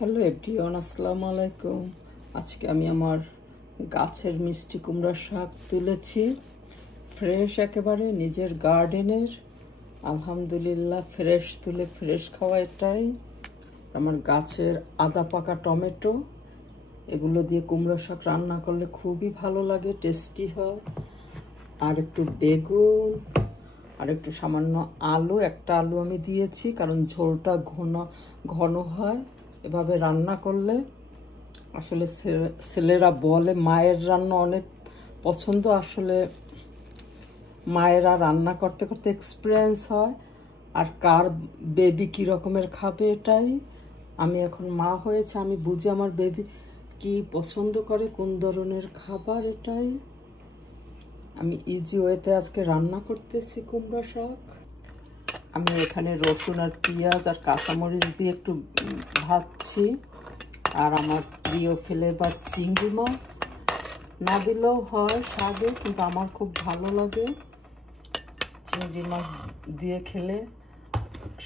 Hello everyone, আসসালামু আলাইকুম। আজকে আমি আমার গাছের মিষ্টি কুমড়া শাক তুলেছি, ফ্রেশ একেবারে নিজের গার্ডেনের। আলহামদুলিল্লাহ, ফ্রেশ তুলে ফ্রেশ খাওয়া এটাই। আমার গাছের আদা পাকা টমেটো, এগুলো দিয়ে কুমড়া শাক রান্না করলে খুবই ভালো লাগে, টেস্টি হয়। আর একটু বেগুন, আর একটু সামান্য আলু, একটা আলু আমি দিয়েছি কারণ ঝোলটা ঘন হয় এভাবে রান্না করলে। আসলে ছেলেরা বলে মায়ের রান্না অনেক পছন্দ। আসলে মায়েরা রান্না করতে করতে এক্সপিরিয়েন্স হয়, আর কার বেবি কী রকমের খাবে এটাই। আমি এখন মা হয়েছে, আমি বুঝি আমার বেবি কি পছন্দ করে, কোন ধরনের খাবার, এটাই। আমি ইজি ওয়েতে আজকে রান্না করতেছি কুমড়া শাক। আমি এখানে রসুন আর পেঁয়াজ আর কাঁচামরিচ দিয়ে একটু ভাজছি। আর আমার প্রিয় ফ্লেভার চিংড়ি মাছ, না দিলেও হয় শাকে, কিন্তু আমার খুব ভালো লাগে। চিংড়ি মাছ দিয়ে খেলে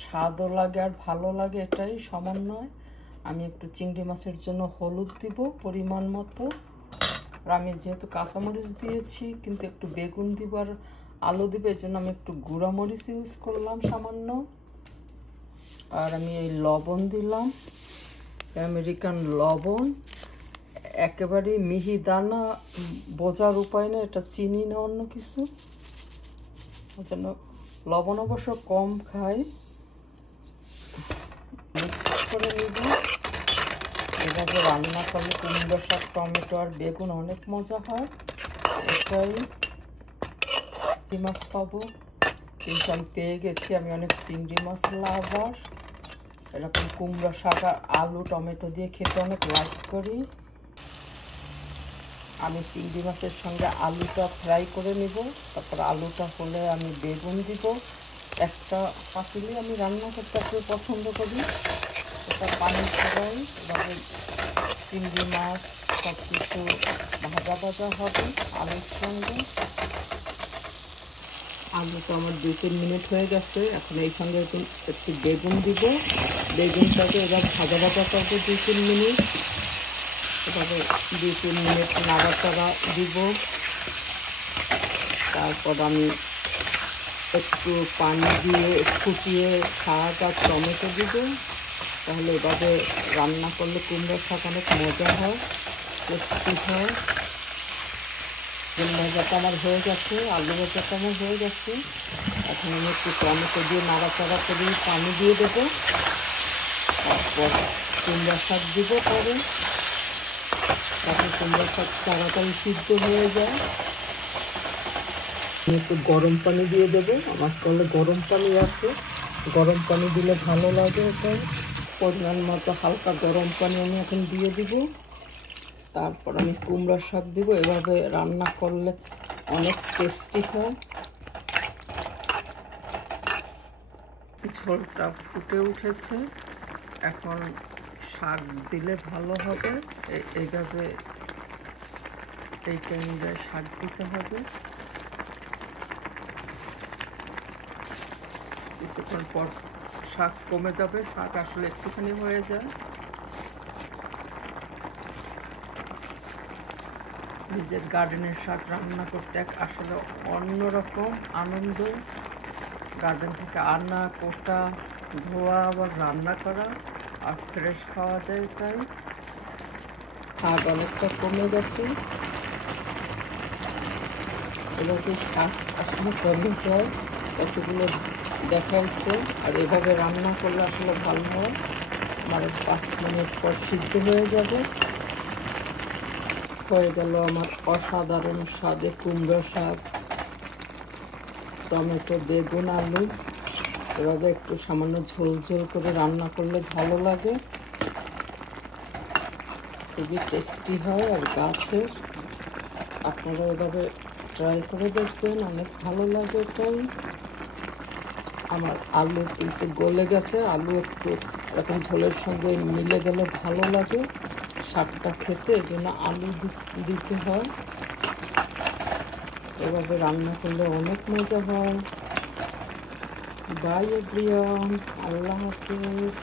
স্বাদও লাগে আর ভালো লাগে, এটাই সমন্বয়। আমি একটু চিংড়ি মাছের জন্য হলুদ দিব পরিমাণ মতো। আর আমি যেহেতু কাঁচামরিচ দিয়েছি, কিন্তু একটু বেগুন দিব আর আলু দিব, এই জন্য আমি একটু গুঁড়া মরিচ ইউজ করলাম সামান্য। আর আমি এই লবণ দিলাম, আমেরিকান লবণ, একেবারে মিহি দানা, বোঝার উপায় না এটা চিনি না অন্য কিছু। ওই জন্য লবণ অবশ্য কম খাই। মিক্স করে নিব। এভাবে রান্না করলে কুমড়ো শাক, টমেটো আর বেগুন অনেক মজা হয়। এটাই চিংড়ি মাছ পাবো, কিন্তু আমি পেয়ে গেছি। আমি অনেক চিংড়ি মাছ লাভার। এরকম কুমড়ো শাক আর আলু টমেটো দিয়ে খেতে অনেক লাইক করি। আমি চিংড়ি মাছের সঙ্গে আলুটা ফ্রাই করে নিব, তারপর আলুটা হলে আমি বেগুন দিব। একটা পাতিলে আমি রান্না করতে একটু পছন্দ করি, এটা পানি ছাড়াই। এভাবে চিংড়ি মাছ সব কিছু ভাজা ভাজা হবে আলুর সঙ্গে। আলুটা আমার 2-3 মিনিট হয়ে গেছে। এখন এই সঙ্গে একটু বেগুন দিব। বেগুনটাকে এবার ভাজা ভাজা করবো 2-3 মিনিট। এভাবে 2-3 মিনিট নাড়াচাড়া দিব। তারপর আমি একটু পানি দিয়ে ফুটিয়ে শাক আর টমেটো দিব। তাহলে এভাবে রান্না করলে কুমড়ো শাক অনেক মজা হয়, টেস্টি হয়। ডিম ভাজাটা আমার হয়ে গেছে, আলু ভাজাটা আমার হয়ে গেছে। এখন আমি একটু টমেটো দিয়ে নাড়াচাড়া করে পানি দিয়ে দেবো। তারপর কুমড়া শাক দিব পরে, তারপর কুমড়া শাক তাড়াতাড়ি সিদ্ধ হয়ে যায়। আমি একটু গরম পানি দিয়ে দেবো, আমার কলে গরম পানি আছে, গরম পানি দিলে ভালো লাগে। এটা পরিমাণ মতো হালকা গরম পানি আমি এখন দিয়ে দিব। তারপর আমি কুমড়া শাক দিব। এভাবে রান্না করলে অনেক টেস্টি হয়। ঝোলটা ফুটে উঠেছে, এখন শাক দিলে ভালো হবে। এইভাবে এই টাইমে শাক দিতে হবে। কিছুক্ষণ পর শাক কমে যাবে, শাক আসলে একটুখানি হয়ে যায়। নিজের গার্ডেনের শাক রান্না করতে আসলে অন্যরকম আনন্দ। গার্ডেন থেকে আনা, কোটা, ধোয়া, আবার রান্না করা আর ফ্রেশ খাওয়া যায়। তাই শাক অনেকটা কমে গেছে। এভাবে শাক আসলে কমে যায়, কতগুলো দেখাইছে। আর এভাবে রান্না করলে আসলে ভালো হয়। আমার 5 মিনিট পর সিদ্ধ হয়ে যাবে। হয়ে গেল আমার অসাধারণ স্বাদে কুমড়ো শাক, টমেটো, বেগুন, আলু। এভাবে একটু সামান্য ঝোল ঝোল করে রান্না করলে ভালো লাগে, খুবই টেস্টি হয়। আর গাছের, আপনারা এভাবে ট্রাই করে দেখবেন, অনেক ভালো লাগে এটাই। আমার আলু কিন্তু গলে গেছে, আলু একটু এরকম ঝোলের সঙ্গে মিলে গেলে ভালো লাগে শাকটা খেতে, এই জন্য আলু দিতে হয়। এভাবে রান্না করলে অনেক মজা হয়। By everyone, Allah Hafiz.